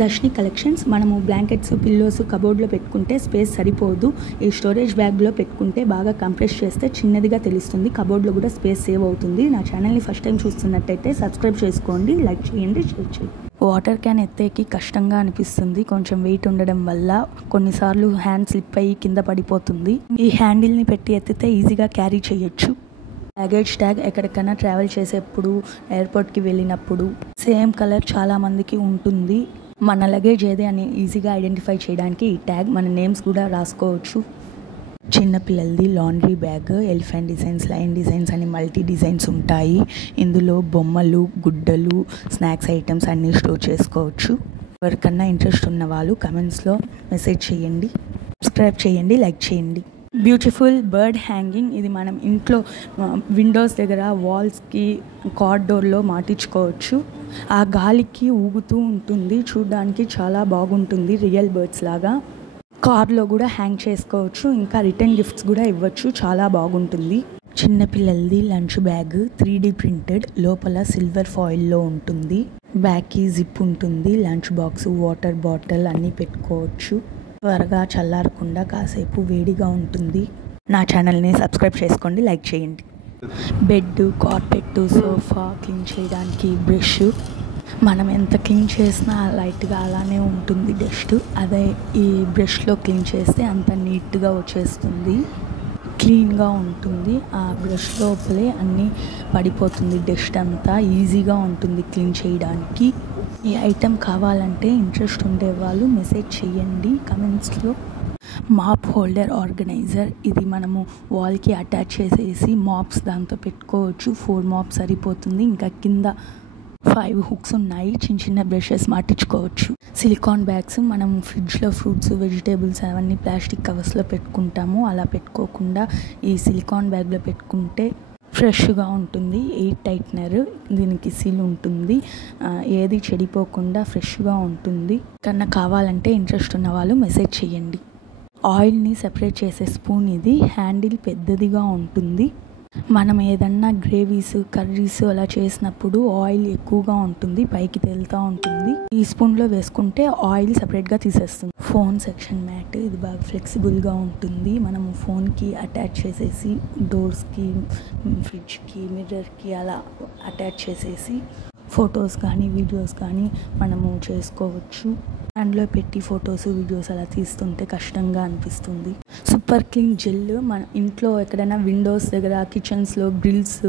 దర్శిని collections. మనము blankets, pillows కబోర్డ్లో పెట్టుకుంటే space సరిపోదు. ఈ స్టోరేజ్ బ్యాగ్లో పెట్టుకుంటే బాగా కంప్రెస్ చేస్తే చిన్నదిగా తెలుస్తుంది. కబోర్డ్లో కూడా స్పేస్ సేవ్ అవుతుంది. నా ఛానల్ని ఫస్ట్ టైం చూస్తున్నట్టయితే సబ్స్క్రైబ్ చేసుకోండి, లైక్ చేయండి, షేర్ చేయండి. వాటర్ క్యాన్ ఎత్తేకి కష్టంగా అనిపిస్తుంది. కొంచెం వెయిట్ ఉండడం వల్ల కొన్నిసార్లు హ్యాండ్ స్లిప్ అయ్యి కింద పడిపోతుంది. ఈ హ్యాండిల్ని పెట్టి ఎత్తితే ఈజీగా క్యారీ చేయొచ్చు. లగేజ్ ట్యాగ్ ఎక్కడికైనా ట్రావెల్ చేసేప్పుడు, ఎయిర్పోర్ట్కి వెళ్ళినప్పుడు సేమ్ కలర్ చాలామందికి ఉంటుంది. మన లగేజ్ ఏదే అని ఈజీగా ఐడెంటిఫై చేయడానికి ఈ ట్యాగ్, మన నేమ్స్ కూడా రాసుకోవచ్చు. చిన్నపిల్లలది laundry bag, elephant designs, line designs అని మల్టీ డిజైన్స్ ఉంటాయి. ఇందులో బొమ్మలు, గుడ్డలు, స్నాక్స్ ఐటమ్స్ అన్నీ స్టోర్ చేసుకోవచ్చు. ఎవరికన్నా ఇంట్రెస్ట్ ఉన్న వాళ్ళు కమెంట్స్లో మెసేజ్ చేయండి, సబ్స్క్రైబ్ చేయండి, లైక్ చేయండి. Beautiful bird hanging. ఇది మనం ఇంట్లో విండోస్ దగ్గర, వాల్స్కి, కార్డోర్లో మాటించుకోవచ్చు. ఆ గాలికి ఊగుతూ ఉంటుంది, చూడడానికి చాలా బాగుంటుంది, రియల్ బర్డ్స్ లాగా. కార్లో కూడా హ్యాంగ్ చేసుకోవచ్చు. ఇంకా రిటర్న్ గిఫ్ట్స్ కూడా ఇవ్వచ్చు, చాలా బాగుంటుంది. చిన్నపిల్లలది లంచ్ బ్యాగ్ 3D ప్రింటెడ్, లోపల సిల్వర్ ఫాయిల్లో ఉంటుంది. బ్యాగ్కి జిప్ ఉంటుంది. లంచ్ బాక్స్, వాటర్ బాటిల్ అన్నీ పెట్టుకోవచ్చు. త్వరగా చల్లారకుండా కాసేపు వేడిగా ఉంటుంది. నా ఛానల్ని సబ్స్క్రైబ్ చేసుకోండి, లైక్ చేయండి. బెడ్, కార్పెట్, సోఫా క్లీన్ చేయడానికి బ్రష్. మనం ఎంత క్లీన్ చేసినా లైట్గా అలానే ఉంటుంది డస్ట్. అదే ఈ బ్రష్లో క్లీన్ చేస్తే అంత నీట్గా వచ్చేస్తుంది, క్లీన్గా ఉంటుంది. ఆ బ్రష్ లోపలే అన్నీ పడిపోతుంది డస్ట్ అంతా. ఈజీగా ఉంటుంది క్లీన్ చేయడానికి. ఈ ఐటెం కావాలంటే ఇంట్రెస్ట్ ఉండేవాళ్ళు మెసేజ్ చేయండి కమెంట్స్లో. Mop holder organizer. ఇది మనము వాల్కి అటాచ్ చేసేసి మాప్స్ దాంతో పెట్టుకోవచ్చు. 4 మాప్స్ సరిపోతుంది. ఇంకా కింద 5 హుక్స్ ఉన్నాయి, చిన్న చిన్న బ్రషెస్ మాటించుకోవచ్చు. Silicon bags. మనం ఫ్రిడ్జ్లో ఫ్రూట్స్, వెజిటేబుల్స్ అవన్నీ ప్లాస్టిక్ కవర్స్లో పెట్టుకుంటాము. అలా పెట్టుకోకుండా ఈ సిలికాన్ బ్యాగ్లో పెట్టుకుంటే ఫ్రెష్గా ఉంటుంది. ఎయిర్ టైట్నర్, దీనికి సీల్ ఉంటుంది. ఏది చెడిపోకుండా ఫ్రెష్గా ఉంటుంది. కన్నా కావాలంటే ఇంట్రెస్ట్ ఉన్న వాళ్ళు మెసేజ్ చేయండి. ఆయిల్ని సెపరేట్ చేసే స్పూన్ ఇది. హ్యాండిల్ పెద్దదిగా ఉంటుంది. మనం ఏదన్నా గ్రేవీస్, కర్రీస్ అలా చేసినప్పుడు ఆయిల్ ఎక్కువగా ఉంటుంది, పైకి తేలుతూ ఉంటుంది. ఈ స్పూన్లో వేసుకుంటే ఆయిల్ సపరేట్గా తీసేస్తుంది. Phone section mat. ఇది బాగా ఫ్లెక్సిబుల్గా ఉంటుంది. మనము ఫోన్కి అటాచ్ చేసేసి డోర్స్కి, ఫ్రిడ్జ్కి, మిర్రర్కి అలా అటాచ్ చేసేసి ఫొటోస్ కానీ వీడియోస్ కానీ మనము చేసుకోవచ్చు. హ్యాండ్లో పెట్టి ఫొటోస్, వీడియోస్ అలా తీస్తుంటే కష్టంగా అనిపిస్తుంది. Super clean gel. మన ఇంట్లో ఎక్కడైనా విండోస్ దగ్గర, కిచెన్స్లో గ్రిల్స్,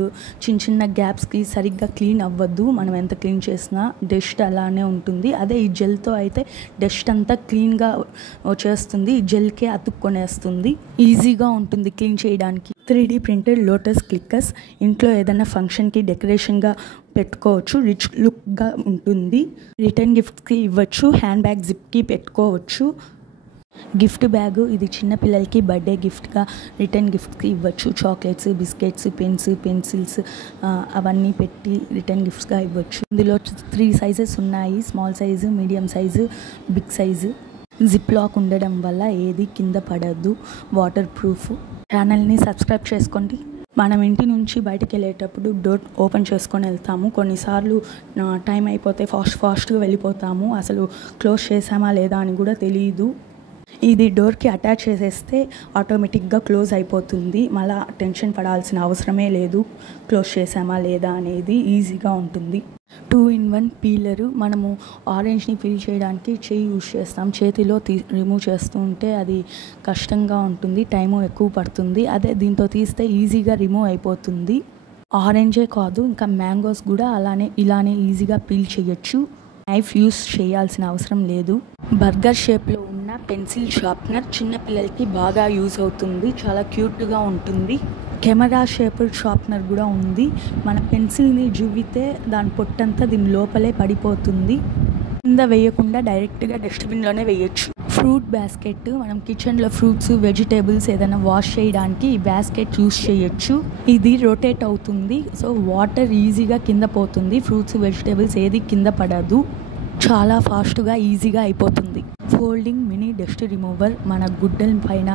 చిన్న చిన్న గ్యాప్స్కి సరిగ్గా క్లీన్ అవ్వద్దు. మనం ఎంత క్లీన్ చేసినా డస్ట్ అలానే ఉంటుంది. అదే ఈ జెల్తో అయితే డస్ట్ అంతా క్లీన్గా వచ్చేస్తుంది. ఈ జెల్కే అతుక్కొనేస్తుంది. ఈజీగా ఉంటుంది క్లీన్ చేయడానికి. 3D printed lotus clickers. ఇంట్లో ఏదైనా ఫంక్షన్కి డెకరేషన్గా పెట్టుకోవచ్చు, రిచ్ లుక్గా ఉంటుంది. రిటర్న్ గిఫ్ట్కి ఇవ్వచ్చు. హ్యాండ్ బ్యాగ్ జిప్కి పెట్టుకోవచ్చు. Gift bag. ఇది చిన్నపిల్లలకి బర్త్డే గిఫ్ట్గా, రిటర్న్ గిఫ్ట్కి ఇవ్వచ్చు. చాక్లెట్స్, బిస్కెట్స్, పెన్స్, పెన్సిల్స్ అవన్నీ పెట్టి రిటర్న్ గిఫ్ట్స్గా ఇవ్వచ్చు. ఇందులో 3 సైజెస్ ఉన్నాయి, small size, medium size, big size. Zip lock ఉండడం వల్ల ఏది కింద పడద్దు, వాటర్ ప్రూఫ్. ఛానల్ని సబ్స్క్రైబ్ చేసుకోండి. మనం ఇంటి నుంచి బయటకు వెళ్ళేటప్పుడు డోర్ ఓపెన్ చేసుకొని వెళ్తాము. కొన్నిసార్లు టైం అయిపోతే ఫాస్ట్గా వెళ్ళిపోతాము. అసలు క్లోజ్ చేసామా లేదా అని కూడా తెలియదు. ఇది డోర్కి అటాచ్ చేసేస్తే ఆటోమేటిక్గా క్లోజ్ అయిపోతుంది. మళ్ళీ టెన్షన్ పడాల్సిన అవసరమే లేదు, క్లోజ్ చేసామా లేదా అనేది. ఈజీగా ఉంటుంది. 2-in-1 peeler. మనము ఆరెంజ్ని పీల్ చేయడానికి చేయి యూజ్ చేస్తాం. చేతిలో రిమూవ్ చేస్తూ ఉంటే అది కష్టంగా ఉంటుంది, టైము ఎక్కువ పడుతుంది. అదే దీంతో తీస్తే ఈజీగా రిమూవ్ అయిపోతుంది. ఆరెంజే కాదు, ఇంకా మ్యాంగోస్ కూడా ఇలానే ఈజీగా పీల్ చేయొచ్చు. నైఫ్ యూస్ చేయాల్సిన అవసరం లేదు. బర్గర్ షేప్లో ఉన్న పెన్సిల్ షార్ప్నర్. చిన్నపిల్లలకి బాగా యూజ్ అవుతుంది, చాలా క్యూట్గా ఉంటుంది. కెమెరా షేప్డ్ షార్ప్నర్ కూడా ఉంది. మన పెన్సిల్ని జువ్వితే దాని పొట్టంతా దీని లోపలే పడిపోతుంది. కింద వేయకుండా డైరెక్ట్గా డస్ట్బిన్లోనే వేయచ్చు. Fruit basket. మనం కిచెన్లో ఫ్రూట్స్, వెజిటేబుల్స్ ఏదైనా వాష్ చేయడానికి ఈ బాస్కెట్ యూస్ చేయొచ్చు. ఇది రొటేట్ అవుతుంది, సో వాటర్ ఈజీగా కింద పోతుంది. ఫ్రూట్స్, వెజిటేబుల్స్ ఏది కింద పడదు, చాలా ఫాస్ట్గా ఈజీగా అయిపోతుంది. Folding mini dust remover. మన గుడ్డల పైన,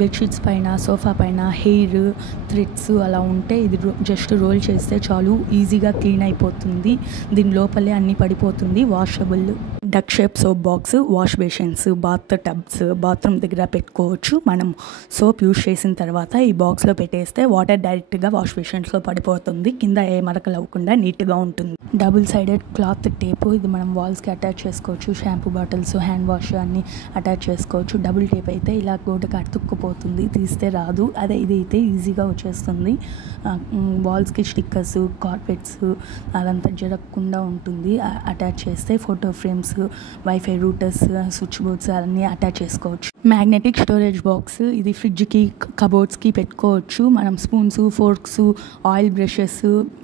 బెడ్షీట్స్ పైన, సోఫా పైన హెయిర్, థ్రెడ్స్ అలా ఉంటే ఇది జస్ట్ రోల్ చేస్తే చాలు, ఈజీగా క్లీన్ అయిపోతుంది. దీని లోపలే అన్నీ పడిపోతుంది. Washable. Duck shape soap box, wash basins, bath tubs, bathroom దగ్గర పెట్టుకోవచ్చు. మనం సోప్ యూజ్ చేసిన తర్వాత ఈ బాక్స్లో పెట్టేస్తే వాటర్ డైరెక్ట్గా వాష్ బేసిన్స్లో పడిపోతుంది. కింద ఏ మరకలు అవ్వకుండా నీట్గా ఉంటుంది. డబుల్ సైడెడ్ క్లాత్ టేపు, ఇది మనం వాల్స్కి అటాచ్ చేసుకోవచ్చు. షాంపూ బాటిల్స్, హ్యాండ్ వాష్ అన్నీ అటాచ్ చేసుకోవచ్చు. డబుల్ టేప్ అయితే ఇలా గోడకు అతుక్కుపోతుంది, తీస్తే రాదు. అదే ఇది అయితే ఈజీగా వచ్చేస్తుంది. వాల్స్కి స్టిక్కర్స్, కార్పెట్స్ అదంతా జరగకుండా ఉంటుంది. అటాచ్ చేస్తే photo frames, wifi Reuters, switch boards అన్నీ అటాచ్ చేసుకోవచ్చు. మ్యాగ్నెటిక్ స్టోరేజ్ బాక్స్, ఇది ఫ్రిడ్జ్కి, కబోర్డ్స్కి పెట్టుకోవచ్చు. మనం spoons, forks, oil brushes,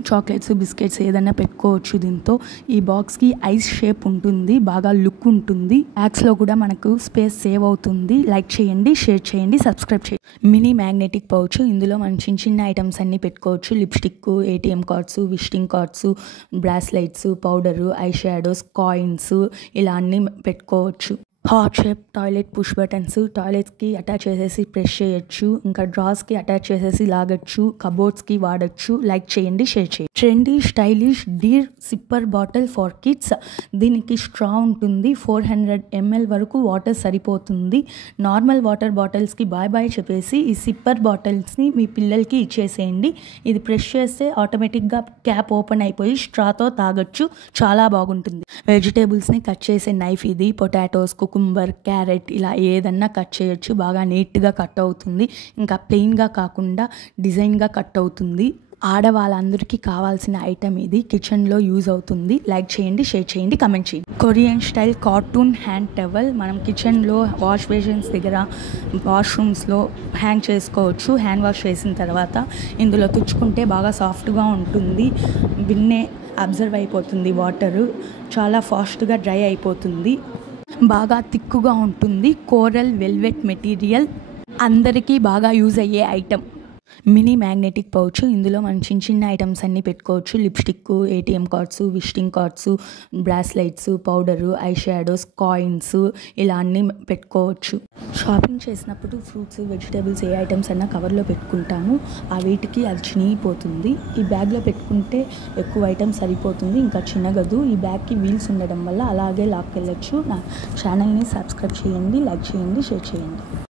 chocolates, biscuits ఏదైనా పెట్టుకోవచ్చు. దీంతో ఈ బాక్స్కి ఐస్ షేప్ ఉంటుంది, బాగా లుక్ ఉంటుంది. బ్యాగ్స్లో కూడా మనకు స్పేస్ సేవ్ అవుతుంది. లైక్ చేయండి, షేర్ చేయండి, సబ్స్క్రైబ్ చేయండి. మినీ మ్యాగ్నెటిక్ పౌచ్, ఇందులో మనం చిన్న చిన్న ఐటమ్స్ అన్నీ పెట్టుకోవచ్చు. Lipstick, ATM cards, visiting cards, bracelets, powder, eye shadows, coins ఇలా అన్నీ పెట్టుకోవచ్చు. Heart shape toilet push buttons, టాయిలెట్స్కి అటాచ్ చేసేసి ప్రెస్ చేయొచ్చు. ఇంకా డ్రాస్కి అటాచ్ చేసేసి లాగచ్చు. కబోర్డ్స్కి వాడచ్చు. లైక్ చేయండి, షేర్ చేయండి. Trendy stylish deer sipper bottle for kids, దీనికి స్ట్రా ఉంటుంది. 400 ml వరకు వాటర్ సరిపోతుంది. నార్మల్ వాటర్ బాటిల్స్కి బాయ్ బాయ్ చెప్పేసి ఈ సిప్పర్ బాటిల్స్ని మీ పిల్లలకి ఇచ్చేసేయండి. ఇది ప్రెస్ చేస్తే ఆటోమేటిక్గా క్యాప్ ఓపెన్ అయిపోయి స్ట్రాతో తాగొచ్చు. చాలా బాగుంటుంది. వెజిటేబుల్స్ని కట్ చేసే నైఫ్ ఇది. పొటాటోస్, కుకుంబర్, క్యారెట్ ఇలా ఏదన్నా కట్ చేయొచ్చు. బాగా నీట్గా కట్ అవుతుంది. ఇంకా ప్లెయిన్గా కాకుండా డిజైన్గా కట్ అవుతుంది. ఆడవాళ్ళందరికీ కావాల్సిన ఐటమ్ ఇది. కిచెన్లో యూజ్ అవుతుంది. లైక్ చేయండి, షేర్ చేయండి, కమెంట్ చేయండి. Korean style cartoon hand towel, మనం కిచెన్లో వాష్ బేసిన్స్ దగ్గర, వాష్రూమ్స్లో హ్యాంగ్ చేసుకోవచ్చు. హ్యాండ్ వాష్ చేసిన తర్వాత ఇందులో తుడుచుకుంటే బాగా సాఫ్ట్గా ఉంటుంది. బిన్నే అబ్జర్వ్ అయిపోతుంది వాటరు. చాలా ఫాస్ట్గా డ్రై అయిపోతుంది. బాగా థిక్గా ఉంటుంది. కోరల్ వెల్వెట్ మెటీరియల్, అందరికీ బాగా యూజ్ అయ్యే ఐటమ్. మినీ మ్యాగ్నెటిక్ పౌచ్, ఇందులో మనం చిన్న చిన్న ఐటమ్స్ అన్నీ పెట్టుకోవచ్చు. Lipstick, ATM cards, visiting cards, bracelets, powder, eye shadows, coins ఇలా అన్నీ పెట్టుకోవచ్చు. షాపింగ్ చేసినప్పుడు ఫ్రూట్స్, వెజిటేబుల్స్ ఏ ఐటమ్స్ అన్నా కవర్లో పెట్టుకుంటాము. ఆ వీటికి అది చినిగిపోతుంది. ఈ బ్యాగ్లో పెట్టుకుంటే ఎక్కువ ఐటమ్స్ సరిపోతుంది. ఇంకా చిన్నగదు. ఈ బ్యాగ్కి వీల్స్ ఉండడం వల్ల అలాగే లాక్కెళ్ళచ్చు. నా ఛానల్ని సబ్స్క్రైబ్ చేయండి, లైక్ చేయండి, షేర్ చేయండి.